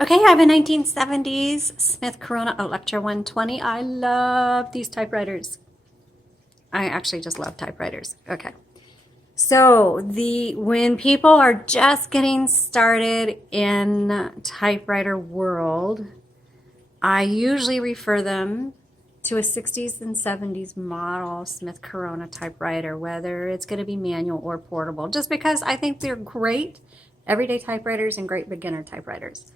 Okay, I have a 1970s Smith Corona Electra 120. I love these typewriters. I actually just love typewriters. Okay. So when people are just getting started in typewriter world, I usually refer them to a 60s and 70s model Smith Corona typewriter, whether it's going to be manual or portable, just because I think they're great everyday typewriters and great beginner typewriters.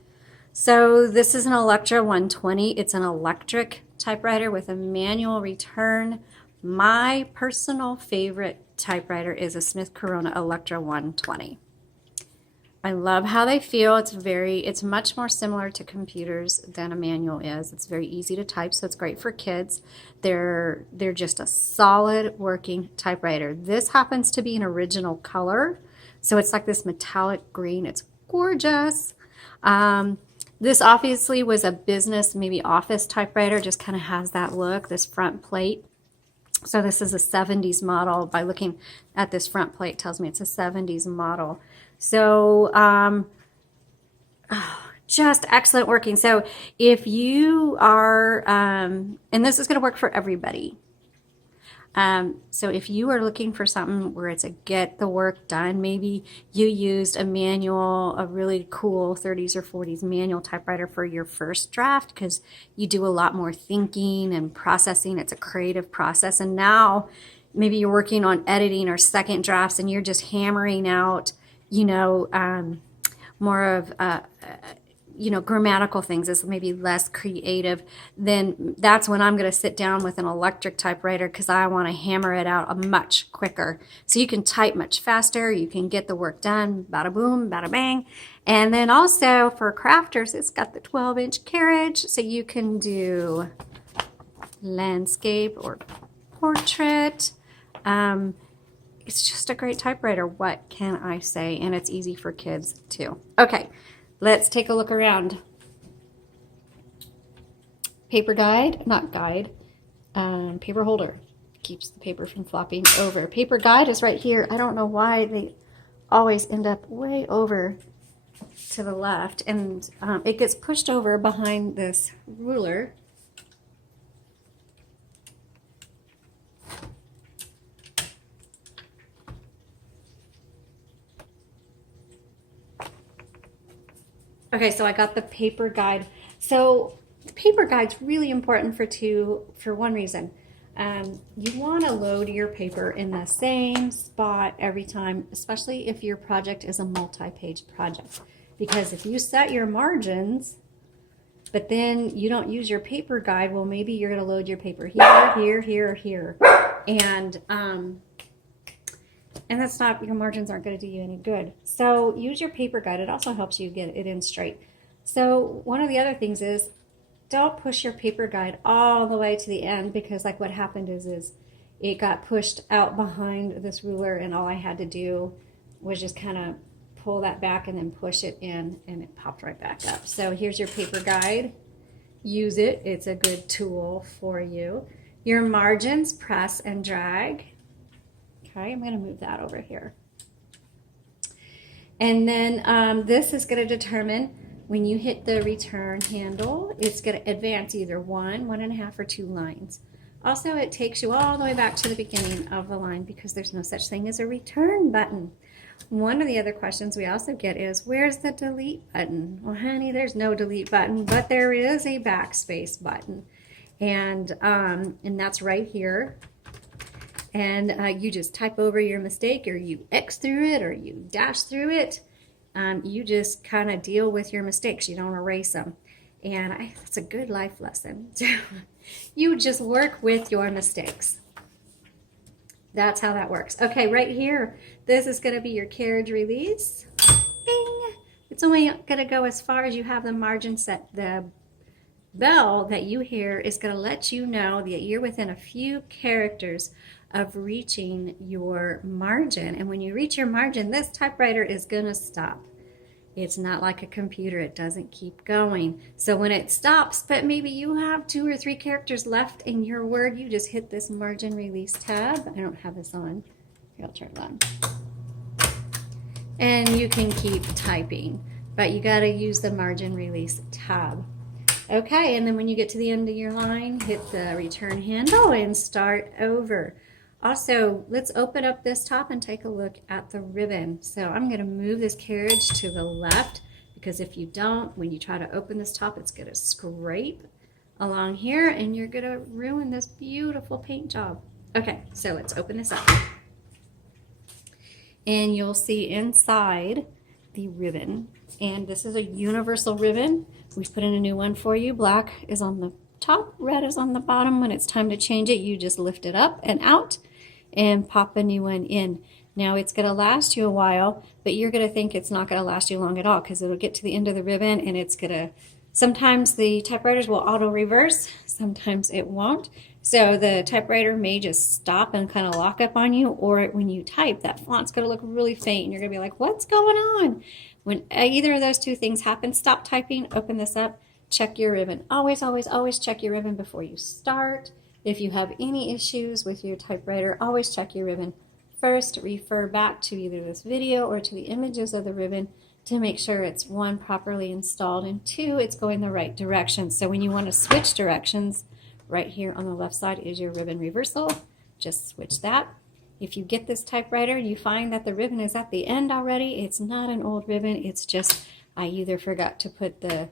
So this is an Electra 120. It's an electric typewriter with a manual return. My personal favorite typewriter is a Smith Corona Electra 120. I love how they feel. It's much more similar to computers than a manual is. It's very easy to type, so it's great for kids. They're just a solid working typewriter. This happens to be an original color, so it's like this metallic green. It's gorgeous. This obviously was a business, maybe office typewriter, just kind of has that look, this front plate. So this is a 70s model. By looking at this front plate, tells me it's a 70s model. So just excellent working. So if you are, and this is going to work for everybody. So if you are looking for something where it's a get the work done, maybe you used a manual, a really cool 30s or 40s manual typewriter for your first draft because you do a lot more thinking and processing. It's a creative process. And now maybe you're working on editing or second drafts and you're just hammering out, more of grammatical things is maybe less creative, then that's when I'm going to sit down with an electric typewriter because I want to hammer it out much quicker. So you can type much faster. You can get the work done. Bada boom, bada bang. And then also for crafters, it's got the 12-inch carriage. So you can do landscape or portrait. It's just a great typewriter. What can I say? And it's easy for kids too. Okay. Let's take a look around. Paper guide, not guide, paper holder. Keeps the paper from flopping over. Paper guide is right here. I don't know why they always end up way over to the left. And it gets pushed over behind this ruler. Okay, so I got the paper guide. So the paper guide's really important for one reason. You want to load your paper in the same spot every time, especially if your project is a multi-page project. Because if you set your margins, but then you don't use your paper guide, well, maybe you're going to load your paper here, here, here, here. And that's not, your margins aren't going to do you any good. So use your paper guide. It also helps you get it in straight. So one of the other things is don't push your paper guide all the way to the end because like what happened is it got pushed out behind this ruler and all I had to do was just kind of pull that back and then push it in and it popped right back up. So here's your paper guide. Use it. It's a good tool for you. Your margins, press and drag. Okay, I'm going to move that over here. And then this is going to determine when you hit the return handle, it's going to advance either 1, 1.5, or 2 lines. Also, it takes you all the way back to the beginning of the line because there's no such thing as a return button. One of the other questions we also get is, where's the delete button? Well, honey, there's no delete button, but there is a backspace button. And that's right here. And you just type over your mistake or you X through it or you dash through it. You just kind of deal with your mistakes. You don't erase them. And that's a good life lesson. You just work with your mistakes. That's how that works. Okay, right here, this is going to be your carriage release. Bing! It's only going to go as far as you have the margin set. The bell that you hear is going to let you know that you're within a few characters of reaching your margin. And when you reach your margin, this typewriter is going to stop. It's not like a computer. It doesn't keep going. So when it stops, but maybe you have 2 or 3 characters left in your word, you just hit this margin release tab. I don't have this on. Here, I'll turn it on. And you can keep typing. but you got to use the margin release tab. Okay, and then when you get to the end of your line, hit the return handle and start over. Also, let's open up this top and take a look at the ribbon. So I'm going to move this carriage to the left, because if you don't, when you try to open this top, it's going to scrape along here and you're going to ruin this beautiful paint job. Okay, so let's open this up. And you'll see inside the ribbon. And this is a universal ribbon. We've put in a new one for you. Black is on the top, red is on the bottom. When it's time to change it, you just lift it up and out and pop a new one in. Now it's going to last you a while, but you're going to think it's not going to last you long at all, because it'll get to the end of the ribbon and it's going to, sometimes the typewriters will auto reverse, sometimes it won't. So the typewriter may just stop and kind of lock up on you, or when you type, that font's going to look really faint and you're going to be like, what's going on? When either of those two things happen, stop typing, open this up, check your ribbon. Always, always, always check your ribbon before you start. If you have any issues with your typewriter, always check your ribbon. First, refer back to either this video or to the images of the ribbon to make sure it's, one, properly installed, and two, it's going the right direction. So when you want to switch directions, right here on the left side is your ribbon reversal. Just switch that. If you get this typewriter and you find that the ribbon is at the end already, it's not an old ribbon, it's just I either forgot to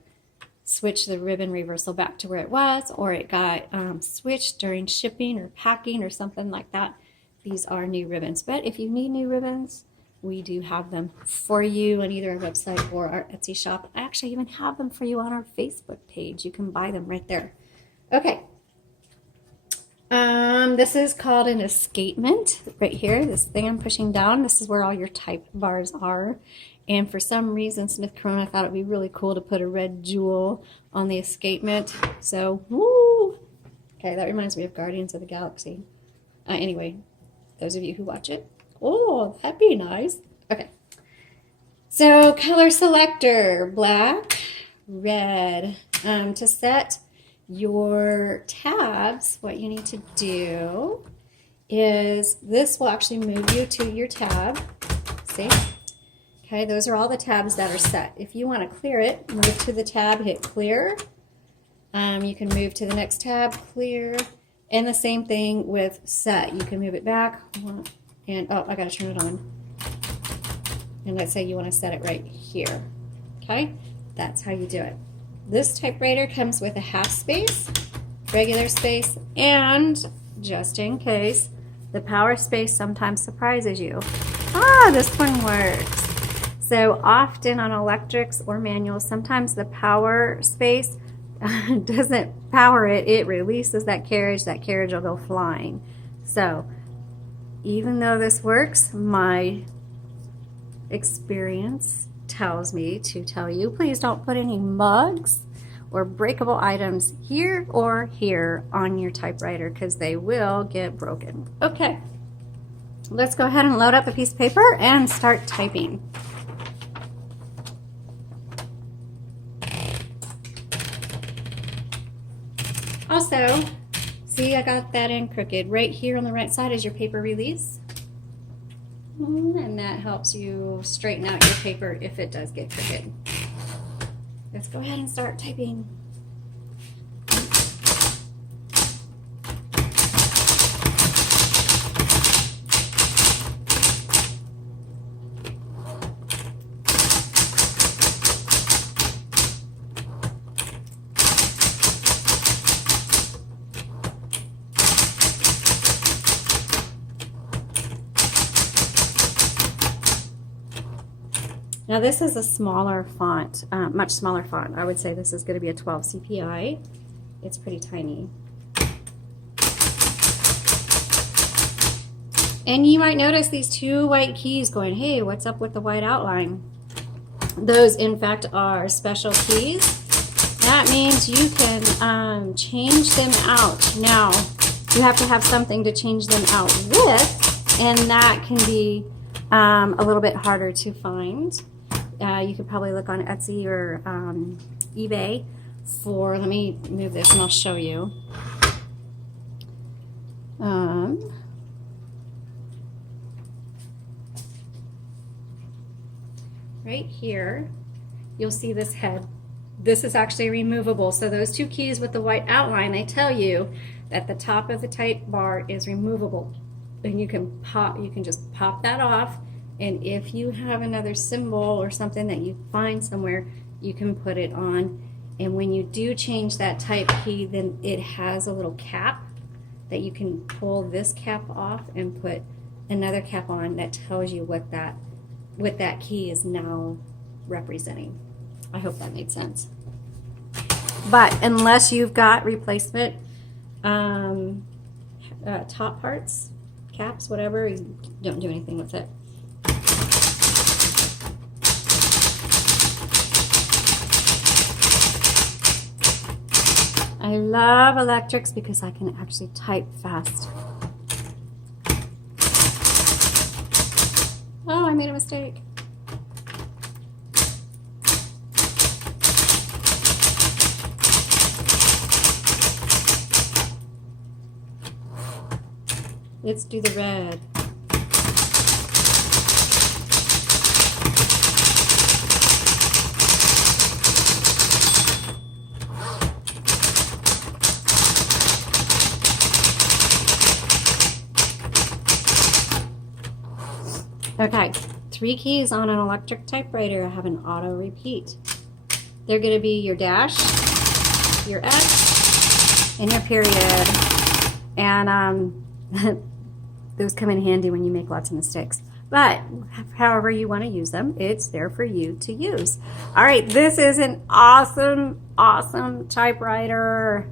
switch the ribbon reversal back to where it was, or it got switched during shipping or packing or something like that. These are new ribbons. But if you need new ribbons, we do have them for you on either our website or our Etsy shop. I actually even have them for you on our Facebook page. You can buy them right there. Okay. This is called an escapement right here. This thing I'm pushing down, this is where all your type bars are. And for some reason, Smith Corona thought it'd be really cool to put a red jewel on the escapement. So, woo! Okay, that reminds me of Guardians of the Galaxy. Anyway, those of you who watch it, oh, that'd be nice. Okay. So, color selector, black, red. To set your tabs, what you need to do is, this will actually move you to your tab. See? Okay, those are all the tabs that are set. If you want to clear it, move to the tab, hit clear. You can move to the next tab, clear. And the same thing with set. You can move it back. And, oh, I got to turn it on. And let's say you want to set it right here. Okay, that's how you do it. This typewriter comes with a half space, regular space, and just in case, the power space sometimes surprises you. Ah, this one works. So often on electrics or manuals, sometimes the power space doesn't power it, it releases that carriage will go flying. So even though this works, my experience tells me to tell you, please don't put any mugs or breakable items here or here on your typewriter, because they will get broken. Okay, let's go ahead and load up a piece of paper and start typing. Also, see, I got that in crooked. Right here on the right side is your paper release. And that helps you straighten out your paper if it does get crooked. Let's go ahead and start typing. Now this is a smaller font, much smaller font. I would say this is going to be a 12 CPI. It's pretty tiny. And you might notice these two white keys going, hey, what's up with the white outline? Those, in fact, are special keys. That means you can change them out. Now, you have to have something to change them out with, and that can be a little bit harder to find. You could probably look on Etsy or eBay for, let me move this and I'll show you. Right here, you'll see this head. This is actually removable. So those two keys with the white outline, they tell you that the top of the type bar is removable. And you can just pop that off. And if you have another symbol or something that you find somewhere, you can put it on. And when you do change that type key, then it has a little cap that you can pull this cap off and put another cap on that tells you what that key is now representing. I hope that made sense. But unless you've got replacement top parts, caps, whatever, you don't do anything with it. I love electrics because I can actually type fast. Oh, I made a mistake. Let's do the red. Okay, 3 keys on an electric typewriter have an auto repeat. They're going to be your dash, your X, and your period. And those come in handy when you make lots of mistakes. But however you want to use them, it's there for you to use. All right, this is an awesome, awesome typewriter.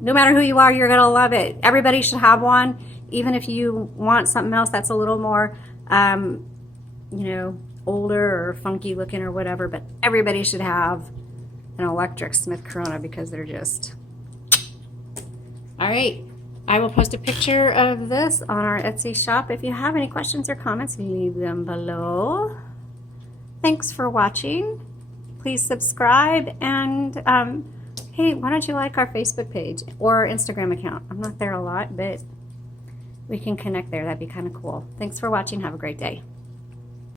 No matter who you are, you're going to love it. Everybody should have one, even if you want something else that's a little more you know, older or funky looking or whatever, but everybody should have an electric Smith Corona because they're just... All right, I will post a picture of this on our Etsy shop. If you have any questions or comments, leave them below. Thanks for watching. Please subscribe, and hey, why don't you like our Facebook page or Instagram account? I'm not there a lot, but we can connect there. That'd be kind of cool. Thanks for watching. Have a great day.